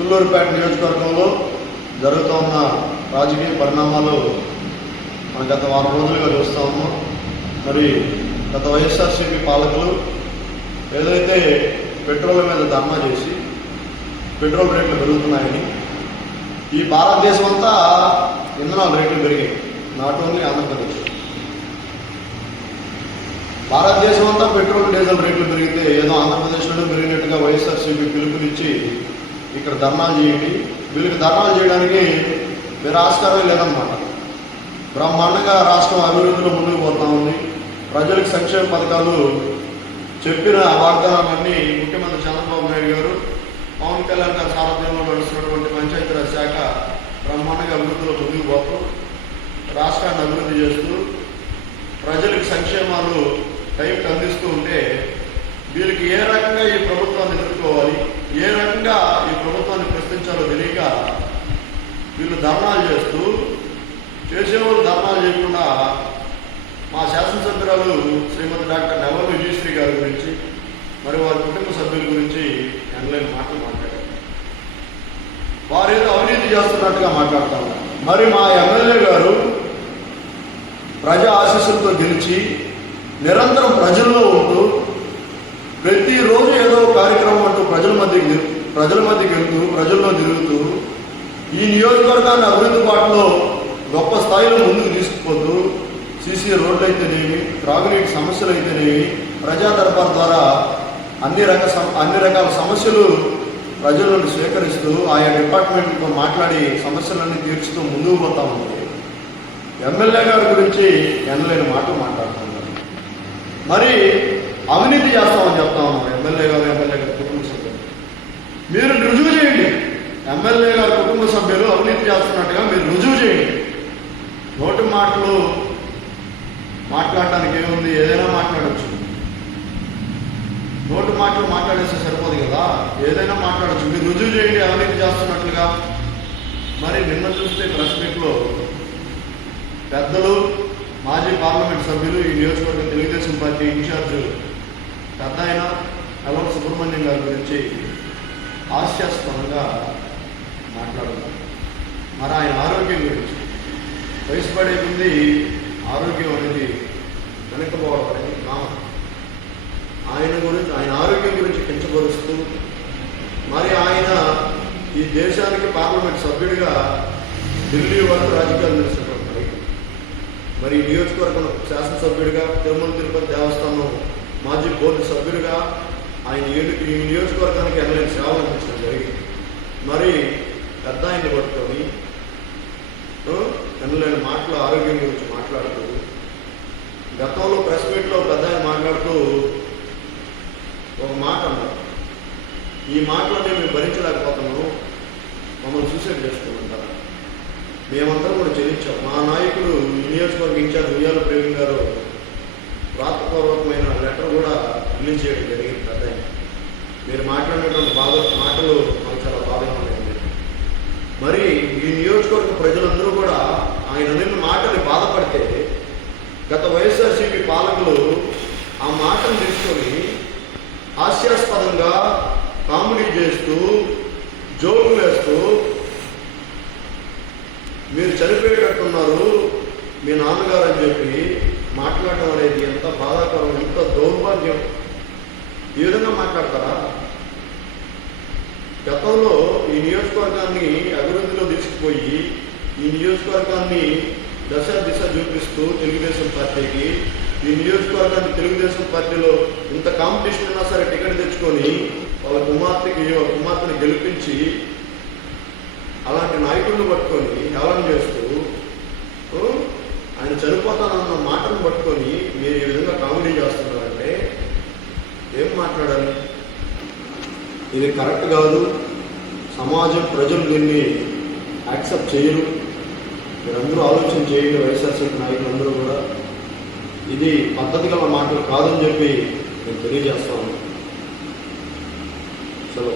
సూళ్ళూరుపేట నియోజకవర్గంలో జరుగుతున్న రాజకీయ పరిణామాలు మనం గత వారం రోజులుగా చూస్తూ ఉన్నాం. మరి గత వైఎస్ఆర్సీపీ పాలకులు ఏదైతే పెట్రోల్ మీద ధర్నా చేసి పెట్రోల్ రేట్లు పెరుగుతున్నాయని, ఈ భారతదేశం అంతా ఇంధనాల రేట్లు పెరిగాయి. నాట్ ఓన్లీ ఆంధ్రప్రదేశ్, భారతదేశం అంతా పెట్రోల్ డీజిల్ రేట్లు పెరిగితే ఏదో ఆంధ్రప్రదేశ్లో పెరిగినట్టుగా వైఎస్ఆర్సీపీ పిలుపునిచ్చి ఇక్కడ ధర్నాలు చేయండి, వీళ్ళకి ధర్నాలు చేయడానికి వేరే ఆస్కారం లేదన్నమాట. బ్రహ్మాండంగా రాష్ట్రం అభివృద్ధిలో ముందుకు పోతా ఉంది. ప్రజలకు సంక్షేమ పథకాలు చెప్పిన వాగ్దానాలన్నీ ముఖ్యమంత్రి చంద్రబాబు నాయుడు గారు, పవన్ కళ్యాణ్ గారి సారథ్యంలో నడుస్తున్నటువంటి పంచాయతీరాజ్ శాఖ బ్రహ్మాండంగా అభివృద్ధిలో ముందుకు పోతూ రాష్ట్రాన్ని అభివృద్ధి చేస్తూ ప్రజలకు సంక్షేమాలు టైంకి అందిస్తూ ఉంటే, వీళ్ళకి ఏ రకంగా ఈ ప్రభుత్వాన్ని ఎదుర్కోవాలి, ఏ రకంగా ఈ ప్రభుత్వాన్ని ప్రశ్నించాలో తెలియక వీళ్ళు ధర్నాలు చేస్తూ, చేసేవాళ్ళు ధర్నాలు చేయకుండా మా శాసనసభ్యురాలు శ్రీమతి డాక్టర్ నెవల్ విజయశ్రీ గారి గురించి, మరి వారి కుటుంబ సభ్యుల గురించి ఎనలేని మాటలు మాట్లాడారు. వారు ఏదో అవినీతి చేస్తున్నట్టుగా మాట్లాడుతున్నారు. మరి మా ఎమ్మెల్యే గారు ప్రజా ఆశీస్సులతో గెలిచి నిరంతరం ప్రజల్లో ఉంటూ ప్రతిరోజు ఏదో కార్యక్రమం అంటూ ప్రజల మధ్యకి వెళ్తూ ప్రజల్లో తిరుగుతూ ఈ నియోజకవర్గాన్ని అభివృద్ధి బాటలో గొప్ప స్థాయిలో ముందుకు తీసుకుపోతూ సీసీ రోడ్లు అయితేనేమి, త్రాగునీటి సమస్యలు అయితేనేమి, ప్రజా దర్బార్ ద్వారా అన్ని రకాల సమస్యలు ప్రజల నుండి స్వీకరిస్తూ ఆయా డిపార్ట్మెంట్తో మాట్లాడి సమస్యలన్నీ తీర్చుతూ ముందుకు పోతా ఉంది. ఎమ్మెల్యే గారి గురించి ఎనలేని మాటలు మాట్లాడుతున్నారు. మరి అవినీతి చేస్తామని చెప్తా ఉన్నాం. ఎమ్మెల్యే గారి కుటుంబ సభ్యులు మీరు రుజువు చేయండి. ఎమ్మెల్యే గారి కుటుంబ సభ్యులు అవినీతి చేస్తున్నట్టుగా మీరు రుజువు చేయండి. నోటి మాటలు మాట్లాడటానికి ఏముంది, ఏదైనా మాట్లాడచ్చు. నోటి మాటలు మాట్లాడేస్తే సరిపోదు కదా, ఏదైనా మాట్లాడచ్చు. మీరు రుజువు చేయండి అవినీతి చేస్తున్నట్లుగా. మరి నిన్న చూస్తే ప్రెస్ మీట్లో పెద్దలు, మాజీ పార్లమెంట్ సభ్యులు, ఈ నియోజకవర్గ తెలుగుదేశం పార్టీ ఇన్ఛార్జ్ పెద్ద ఆయన ఎల్లం సుబ్రహ్మణ్యం గారి గురించి హాస్యాస్పదంగా మాట్లాడుతున్నారు. మరి ఆయన ఆరోగ్యం గురించి, వయసు పడే ముందు ఆరోగ్యం అనేది వెనకపోవడం అనేది కామన్. ఆయన ఆరోగ్యం గురించి కించపరుస్తూ, మరి ఆయన ఈ దేశానికి పార్లమెంట్ సభ్యుడిగా ఢిల్లీ వరకు రాజకీయాలు చేస్తున్నారు. మరి నియోజకవర్గం శాసనసభ్యుడిగా, తిరుమల తిరుపతి దేవస్థానం మాజీ బోర్డు సభ్యుడిగా ఆయన ఈ నియోజకవర్గానికి ఎనలేని సేవలు అందించడం జరిగింది. మరి పెద్ద ఆయన్ని పట్టుకొని ఎనలేని మాటలు ఆరోగ్యం గురించి మాట్లాడుతూ, గతంలో ప్రెస్ మీట్లో పెద్ద ఆయన మాట్లాడుతూ ఒక మాట అన్నారు. ఈ మాటలనే మేము భరించలేకపోతున్నాము, మమ్మల్ని సూసైడ్ చేసుకుంటారు. మేమందరం కూడా చెల్లించాం. మా నాయకుడు ఈ నియోజకవర్గ ఇన్ఛార్జ్ ఉయ్యాల ప్రేమ్ గారు వ్రాతపూర్వకమైన లెటర్ కూడా రిలీజ్ చేయడం జరిగింది. పెద్ద మీరు మాట్లాడినటువంటి మాటలు మాకు చాలా బాధగా ఉన్నాయి. మరి ఈ నియోజకవర్గ ప్రజలందరూ కూడా ఆయన నిన్న మాటని బాధపడితే, గత వైఎస్ఆర్సీపీ పాలకులు ఆ మాటను తీసుకొని హాస్యాస్పదంగా కామెడీ చేస్తూ, జోకులు వేస్తూ, మీరు చనిపోయేటట్టున్నారు మీ నాన్నగారు అని చెప్పి మాట్లాడడం అనేది ఎంత బాధాకరం, ఎంత దౌర్భాగ్యం. ఈ విధంగా మాట్లాడతారా? గతంలో ఈ నియోజకవర్గాన్ని అభివృద్ధిలో తీసుకుపోయి ఈ నియోజకవర్గాన్ని దిశ చూపిస్తూ తెలుగుదేశం పార్టీకి, ఈ నియోజకవర్గాన్ని తెలుగుదేశం పార్టీలో ఇంత కాంపిటీషన్ ఉన్నా సరే టికెట్ తెచ్చుకొని వాళ్ళ కుమార్తెని గెలిపించి అలాంటి నాయకులను పట్టుకొని హేళన చేస్తూ, ఆయన చనిపోతానన్న మాటను పట్టుకొని మీరు ఈ విధంగా కామెడీ చేస్తున్నారంటే ఏం మాట్లాడాలి? ఇది కరెక్ట్ కాదు. సమాజం, ప్రజలు దీన్ని యాక్సెప్ట్ చేయరు. మీరందరూ ఆలోచన చేయండి. వైఎస్ఆర్సీపీ నాయకులందరూ కూడా ఇది పద్ధతి గల మాటలు కాదని చెప్పి నేను తెలియజేస్తాను. చలో.